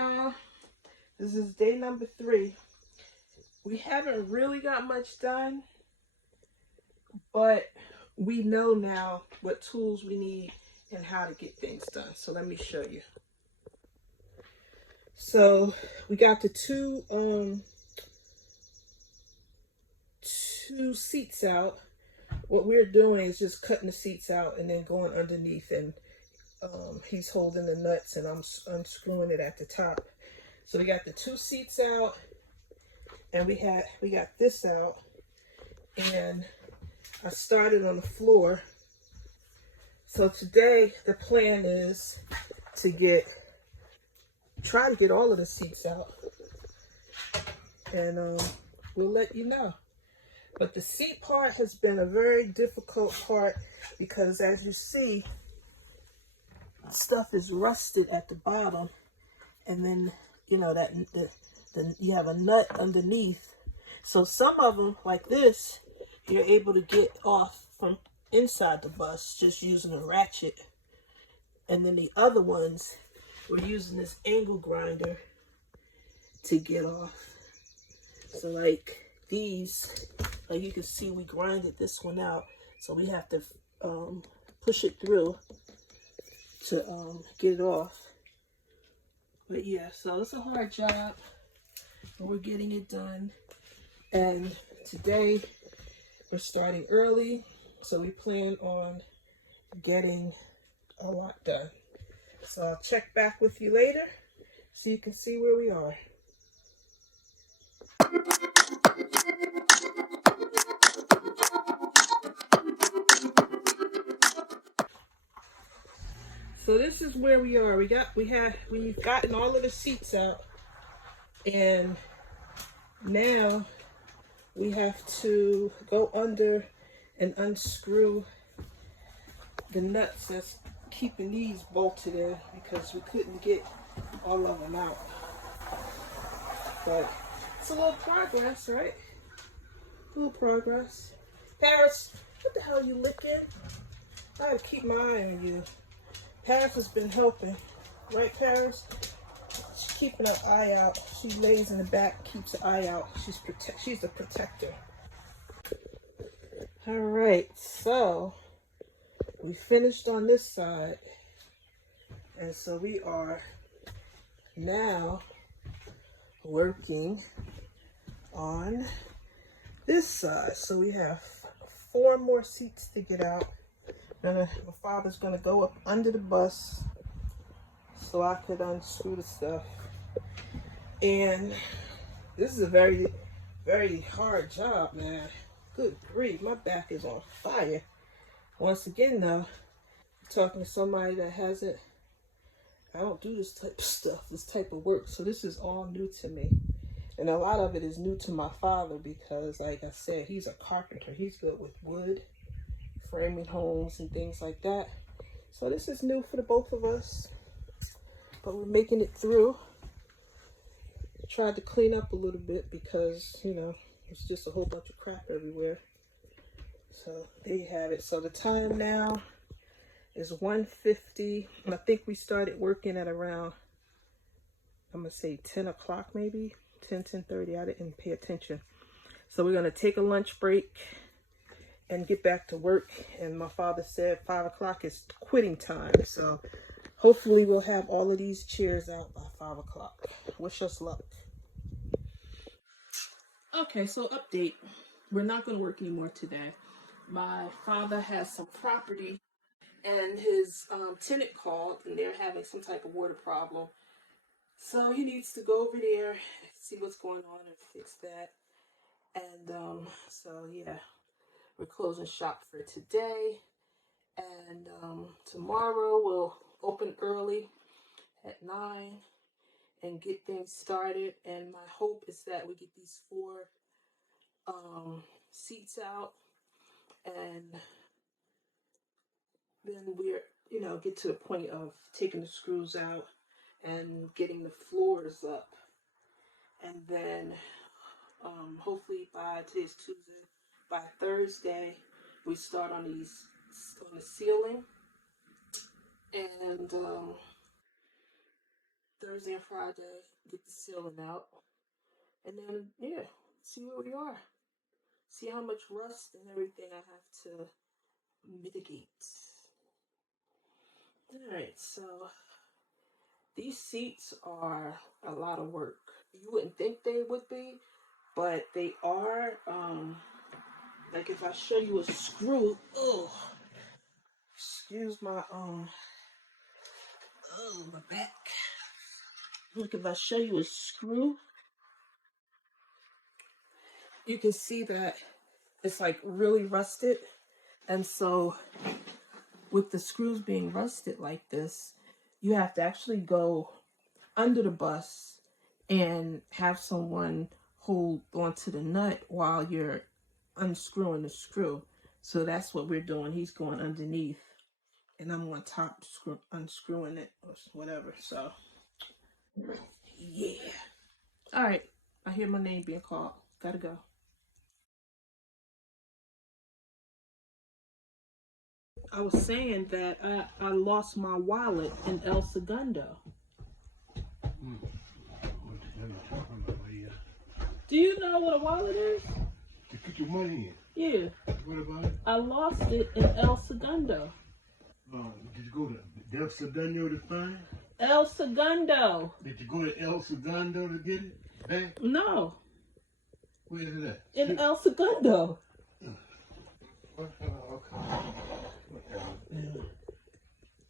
y'all. This is day number 3. We haven't really got much done, but we know now what tools we need and how to get things done. So let me show you. So we got the two seats out. What we're doing is just cutting the seats out and then going underneath, and he's holding the nuts and I'm unscrewing it at the top. So we got the 2 seats out, and we got this out, and I started on the floor. So today the plan is to try to get all of the seats out, and we'll let you know. But the seat part has been a very difficult part because, as you see, stuff is rusted at the bottom, and then you know that you have a nut underneath. So some of them, like this, you're able to get off from inside the bus just using a ratchet, and then the other ones we're using this angle grinder to get off. So like these, like you can see, we grinded this one out, so we have to push it through to get it off. But yeah, so it's a hard job, but we're getting it done. And today we're starting early, so we plan on getting a lot done. So I'll check back with you later so you can see where we are. So this is where we are. We've gotten all of the seats out, and now we have to go under and unscrew the nuts that's keeping these bolted in because we couldn't get all of them out. But it's a little progress, right? A little progress. Paris, what the hell are you licking? I gotta keep my eye on you. Paris has been helping, right, Paris? She's keeping her eye out. She lays in the back, keeps her eye out. She's a protector. All right, so we finished on this side, and so we are now working on this side. So we have 4 more seats to get out. And my father's gonna go up under the bus so I could unscrew the stuff. And this is a very, very hard job, man. Good grief, my back is on fire. Once again, though, talking to somebody that hasn't, I don't do this type of stuff, this type of work. So this is all new to me. And a lot of it is new to my father because, like I said, he's a carpenter. He's good with wood, framing homes and things like that. So this is new for the both of us, but we're making it through. Tried to clean up a little bit because, you know, it's just a whole bunch of crap everywhere. So there you have it. So the time now is 1:50, and I think we started working at around, I'm gonna say 10 o'clock, maybe 10:30. I didn't pay attention. So we're gonna take a lunch break and get back to work. And my father said 5 o'clock is quitting time. So hopefully we'll have all of these chairs out by 5 o'clock. Wish us luck. Okay, so update. We're not going to work anymore today. My father has some property, and his tenant called, and they're having some type of water problem. So he needs to go over there, see what's going on, and fix that. And so yeah. We're closing shop for today, and tomorrow we'll open early at 9 and get things started. And my hope is that we get these 4 seats out, and then we're, you know, get to the point of taking the screws out and getting the floors up. And then hopefully by today's Tuesday, by Thursday, we start on the ceiling, and Thursday and Friday, get the ceiling out. And then, yeah, see where we are. See how much rust and everything I have to mitigate. Alright, so these seats are a lot of work. You wouldn't think they would be, but they are. Like if I show you a screw, oh, excuse my my back. Look, if I show you a screw, you can see that it's like really rusted. And so with the screws being rusted like this, you have to actually go under the bus and have someone hold onto the nut while you're unscrewing the screw. So that's what we're doing. He's going underneath and I'm on top unscrewing it or whatever. So yeah. All right. I hear my name being called. Gotta go. I was saying that I lost my wallet in El Segundo. Do you know what a wallet is? To put your money in. Yeah. What about it? I lost it in El Segundo. Did you go to El Segundo to find it? El Segundo. Did you go to El Segundo to get it back? No. Where is it at? In El Segundo. Okay.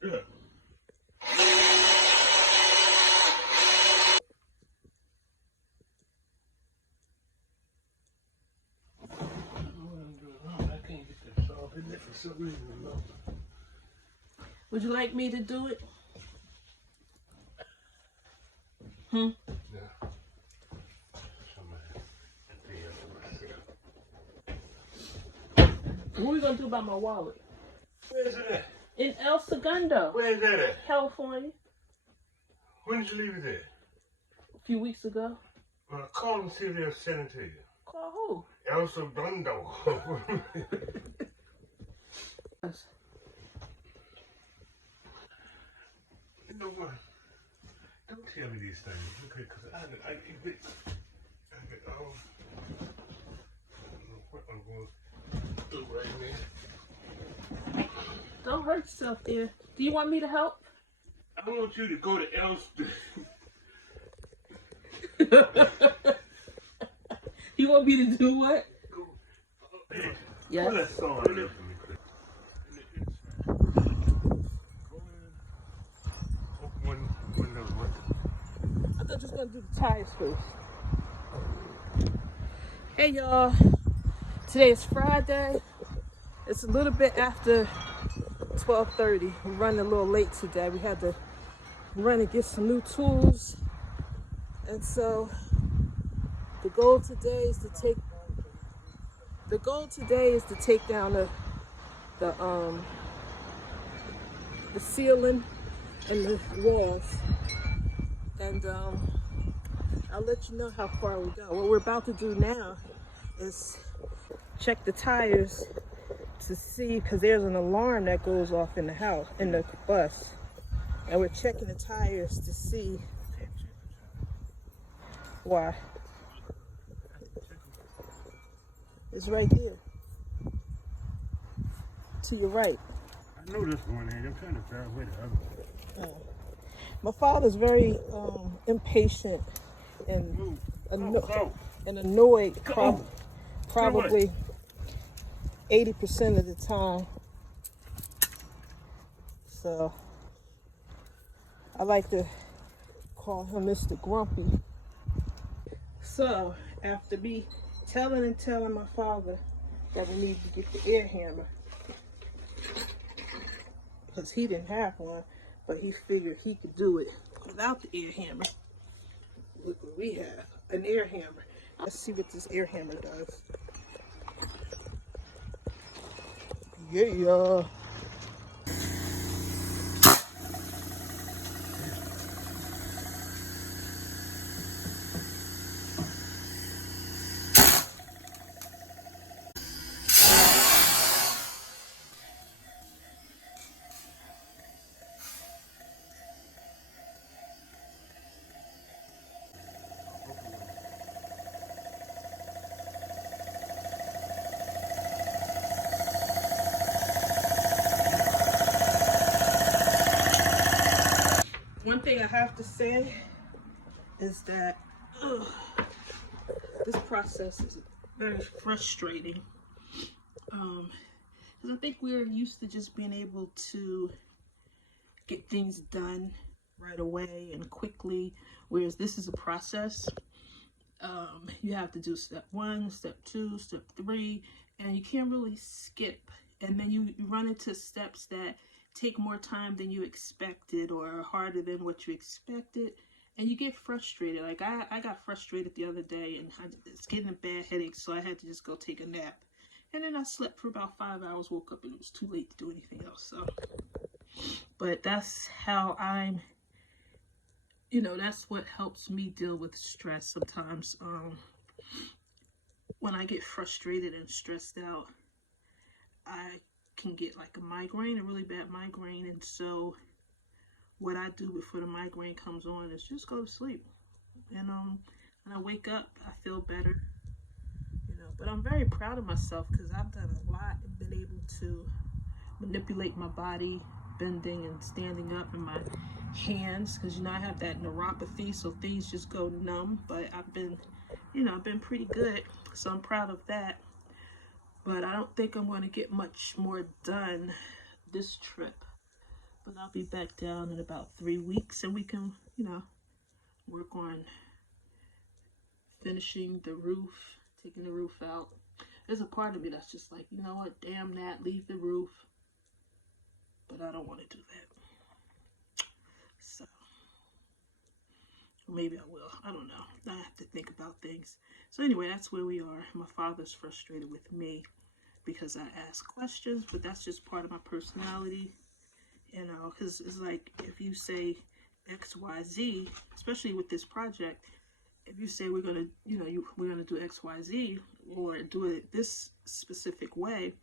Yeah. I can't get this off. Isn't it for some reason? Would you like me to do it? Yeah. What are we gonna do about my wallet? Where is it at? In El Segundo, Where is that at? California. When did you leave it there? A few weeks ago. Well, call them and see if they'll send it to you. Call who? El Segundo. You know what? Don't tell me these things, okay? Because I don't know what I'm going to do right now. Don't hurt yourself there. Do you want me to help? I want you to go to El. You want me to do what? Yeah. Put that song in there for me, Chris. Open one window. I thought you was gonna do the tires first. Hey y'all, today is Friday. It's a little bit after 12:30. We're running a little late today. We had to run and get some new tools, and so the goal today is to take down the ceiling and the walls, and I'll let you know how far we go. What we're about to do now is check the tires to see, because there's an alarm that goes off in the house, in the bus, and we're checking the tires to see why. It's right there, to your right. I know this one, and I'm trying to figure out where the other one. My father's very impatient and annoyed probably 80% of the time. So I like to call him Mr. Grumpy. So after me telling my father that we need to get the air hammer, because he didn't have one, but he figured he could do it without the air hammer. Look what we have, an air hammer. Let's see what this air hammer does. Yeah. to say is that this process is very frustrating. Because I think we're used to just being able to get things done right away and quickly, whereas this is a process. You have to do step 1, step 2, step 3, and you can't really skip. And then you run into steps that take more time than you expected or are harder than what you expected, and you get frustrated. Like I got frustrated the other day, and I was getting a bad headache, so I had to just go take a nap. And then I slept for about 5 hours, woke up, and it was too late to do anything else. So, but that's how I'm, that's what helps me deal with stress sometimes. When I get frustrated and stressed out, I can get like a migraine, a really bad migraine. And so what I do before the migraine comes on is just go to sleep. And when I wake up, I feel better. But I'm very proud of myself because I've done a lot and been able to manipulate my body, bending and standing up, in my hands, because I have that neuropathy, so things just go numb. But I've been pretty good, so I'm proud of that. But I don't think I'm going to get much more done this trip. But I'll be back down in about 3 weeks, and we can work on finishing the roof, taking the roof out. There's a part of me that's just like, you know what, damn that, leave the roof. But I don't want to do that. So maybe I will. I don't know. I have to think about things. So anyway, that's where we are. My father's frustrated with me because I ask questions, but that's just part of my personality. Because it's like, if you say X, Y, Z, especially with this project, if you say we're gonna, we're gonna do X, Y, Z, or do it this specific way,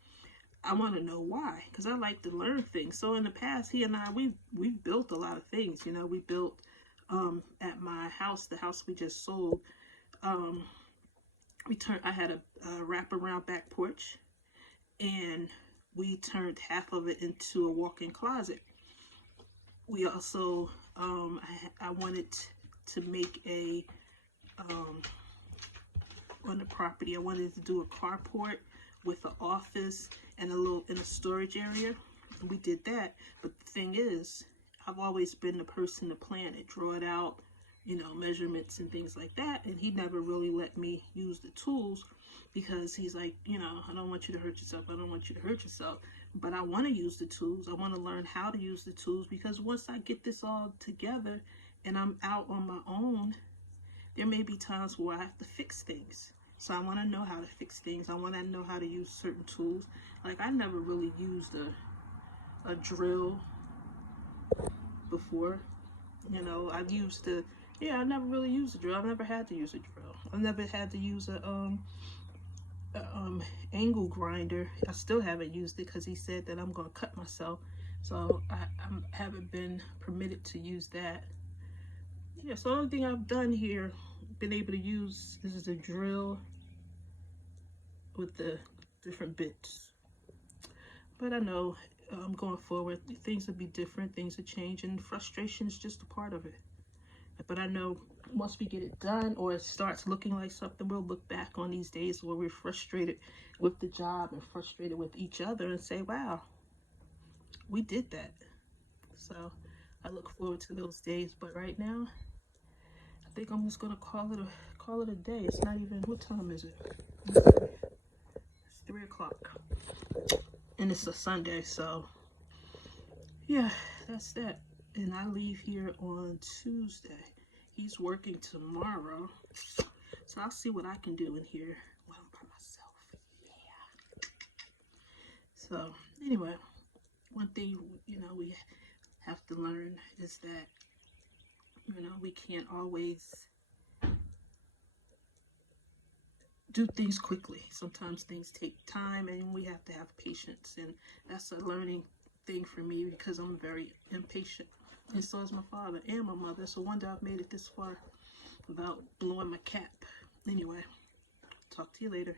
I want to know why, because I like to learn things. So in the past, he and I, we've built a lot of things. We built at my house, the house we just sold. I had a wraparound back porch, and we turned half of it into a walk-in closet. We also, I wanted to make on the property, I wanted to do a carport with an office and a storage area. And we did that. But the thing is, I've always been the person to plan it, draw it out, measurements and things like that. And he never really let me use the tools because he's like, I don't want you to hurt yourself. I don't want you to hurt yourself. But I want to use the tools. I want to learn how to use the tools, because once I get this all together and I'm out on my own, there may be times where I have to fix things. So I want to know how to fix things. I want to know how to use certain tools. Like, I never really used a drill before. I've used I never really used a drill. I've never had to use a drill. I've never had to use a angle grinder. I still haven't used it because he said that I'm going to cut myself. So I haven't been permitted to use that. Yeah, so the only thing I've done here, been able to use, this is a drill with the different bits. But I know going forward, things will be different, things will change, and frustration is just a part of it. But I know once we get it done, or it starts looking like something, we'll look back on these days where we're frustrated with the job and frustrated with each other and say, wow, we did that. So I look forward to those days. But right now, I think I'm just gonna call it a day. It's not even, what time is it? It's 3 o'clock, and it's a Sunday. So yeah, that's that. And I leave here on Tuesday. He's working tomorrow, so I'll see what I can do in here while I'm by myself. Yeah. So anyway, one thing we have to learn is that we can't always do things quickly. Sometimes things take time, and we have to have patience, and that's a learning thing for me because I'm very impatient, and so is my father and my mother. So one day I've made it this far without blowing my cap. Anyway, talk to you later.